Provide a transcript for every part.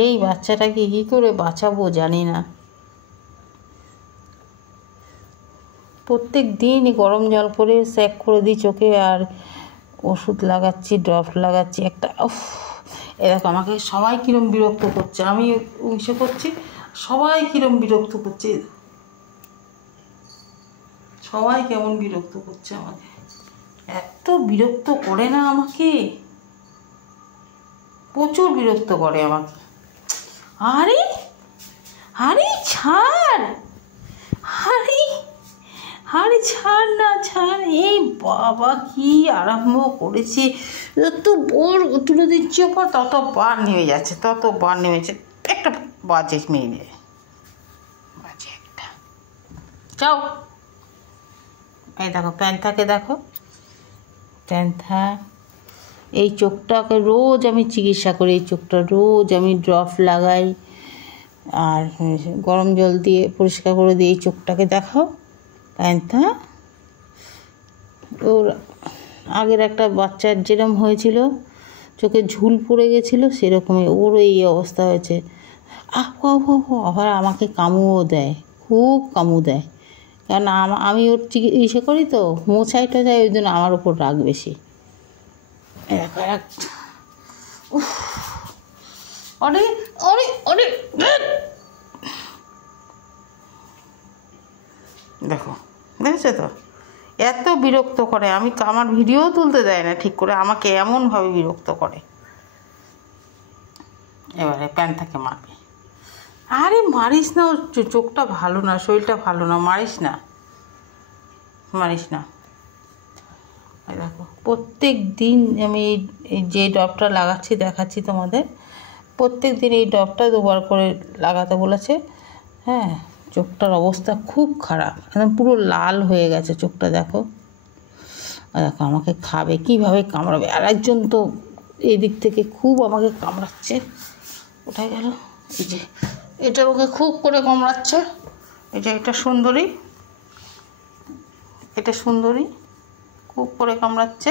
এই বাচ্চাটাকে কী করে বাঁচাবো জানি না। প্রত্যেক দিনই গরম জল করে স্যাক করে দিই চোখে, আর ওষুধ লাগাচ্ছি, ড্রপ লাগাচ্ছি একটা। এরকম আমাকে সবাই কীরম বিরক্ত করছে, আমি ইসে করছি, সবাই কীরম বিরক্ত করছে, সবাই কেমন বিরক্ত করছে আমাকে। এত বিরক্ত করে না আমাকে, প্রচুর বিরক্ত করে আমাকে। আরে আরে ছাড়, আরে আরে ছাড় না, ছাড়। এই বাবা কি আরম্ভ করেছে, যত বোর তুলে দিচ্ছে ওপর ততবার নেমে যাচ্ছে, ততবার নেমেছে। একটা বাজে মেয়ে, বাজে একটা। যাও, এই দেখো প্যান্থাকে দেখো, প্যান্থা এই চোখটাকে রোজ আমি চিকিৎসা করি, এই চোখটা রোজ আমি ড্রপ লাগাই আর গরম জল দিয়ে পরিষ্কার করে দিই। এই চোখটাকে দেখাও প্যান্থা। ওর আগের একটা বাচ্চার যেরকম হয়েছিল, চোখে ঝুল পড়ে গেছিলো, সেরকমই ওরও এই অবস্থা হয়েছে। আবার আমাকে কামড়ও দেয়, খুব কামড় দেয়, কারণ আমি ওর চিকিৎসা করি তো, মোছাই টোছাই, ওই জন্য আমার ওপর রাগ বেশি। অরে অরে অরে দেখো, দেখেছো তো, এত বিরক্ত করে। আমার ভিডিও তুলতে দেয় না ঠিক করে, আমাকে এমনভাবে বিরক্ত করে। এবারে প্যান্থাকে মারবে। আরে মারিস না, ওর চোখটা ভালো না, শরীরটা ভালো না, মারিস না, মারিস না। দেখো প্রত্যেক দিন আমি এই যে ড্রপটা লাগাচ্ছি দেখাচ্ছি তোমাদের, প্রত্যেক দিন এই ড্রপটা 2বার করে লাগাতে বলেছে। হ্যাঁ, চোখটার অবস্থা খুব খারাপ, একদম পুরো লাল হয়ে গেছে চোখটা। দেখো, দেখো আমাকে খাবে, কীভাবে কামড়াবে। আর একজন তো এই দিক থেকে খুব আমাকে কামড়াচ্ছে, কোথায় গেল, এই যে এটা ওকে খুব করে কামড়াচ্ছে। এটা সুন্দরী, এটা সুন্দরী খুব করে কামড়াচ্ছে।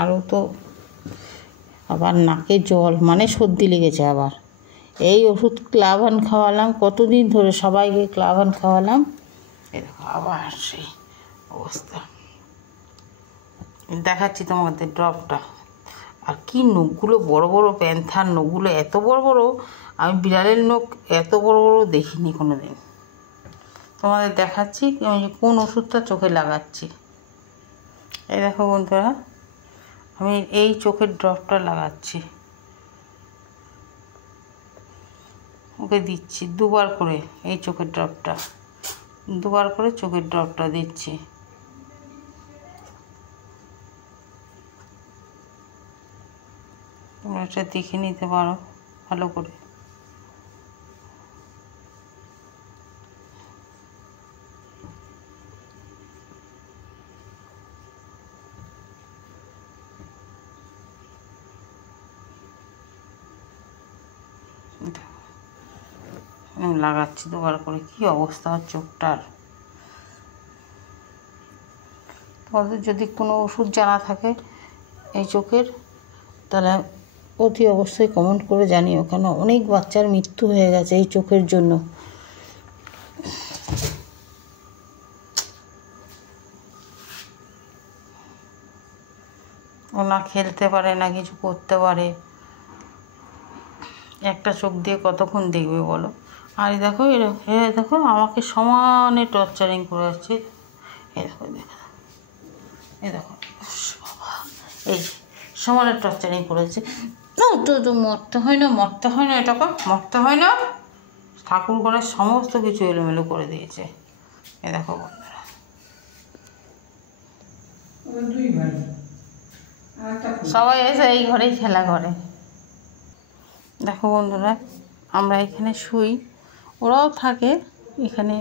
আরও তো আবার নাকে জল, মানে সর্দি লেগেছে আবার। এই ওষুধ ক্লাভান খাওয়ালাম, কতদিন ধরে সবাইকে ক্লাভান খাওয়ালাম, এরকম আবার সেই অবস্থা। দেখাচ্ছি তোমাদের ড্রপটা। আর কি নখগুলো বড় বড়, প্যান্থার নখগুলো এত বড় বড়, আমি বিড়ালের নখ এত বড় বড় দেখিনি কোনো দিন। তোমাদের দেখাচ্ছি আমি কোন ওষুধটা চোখে লাগাচ্ছি। এই দেখো বন্ধুরা, আমি এই চোখের ড্রপটা লাগাচ্ছি, ওকে দিচ্ছি 2বার করে। এই চোখের ড্রপটা 2বার করে চোখের ড্রপটা দিচ্ছি। তোমরা এটা দেখে নিতে পারো ভালো করে। লাগাচ্ছি 2বার করে, কি অবস্থা চোখটার। তোমাদের যদি কোনো ওষুধ জানা থাকে এই চোখের, তাহলে অতি অবশ্যই কমেন্ট করে জানিও, কেন অনেক বাচ্চার মৃত্যু হয়ে গেছে এই চোখের জন্য। ও না খেলতে পারে, না কিছু করতে পারে, একটা চোখ দিয়ে কতক্ষণ দেখবে বলো। আর দেখো, দেখো আমাকে সমানে টর্চারিং করে যাচ্ছে। দেখো দেখো, দেখো বাবা, এই সমানে টর্চারিং করেছে। তো মরতে হয় না, মরতে হয় না, এটাকে মরতে হয় না। ঠাকুর ঘরের সমস্ত কিছু এলোমেলো করে দিয়েছে। দেখো বন্ধুরা, সবাই এসে এই ঘরেই খেলা করে। দেখো বন্ধুরা, আমরা এখানে শুই, ওরাও থাকে এখানে,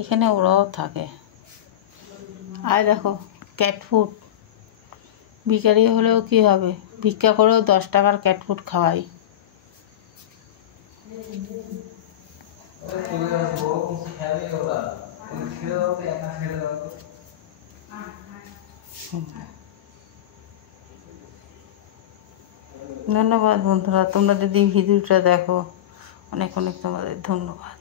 এখানে ওরাও থাকে। আর দেখো ক্যাট ফুড, ভিখারি হলেও কী হবে, ভিক্ষা করেও 10 টাকার ক্যাট ফুড খাওয়াই। ধন্যবাদ বন্ধুরা, তোমরা যদি ভিডিওটা দেখো অনেক অনেক তোমাদের ধন্যবাদ।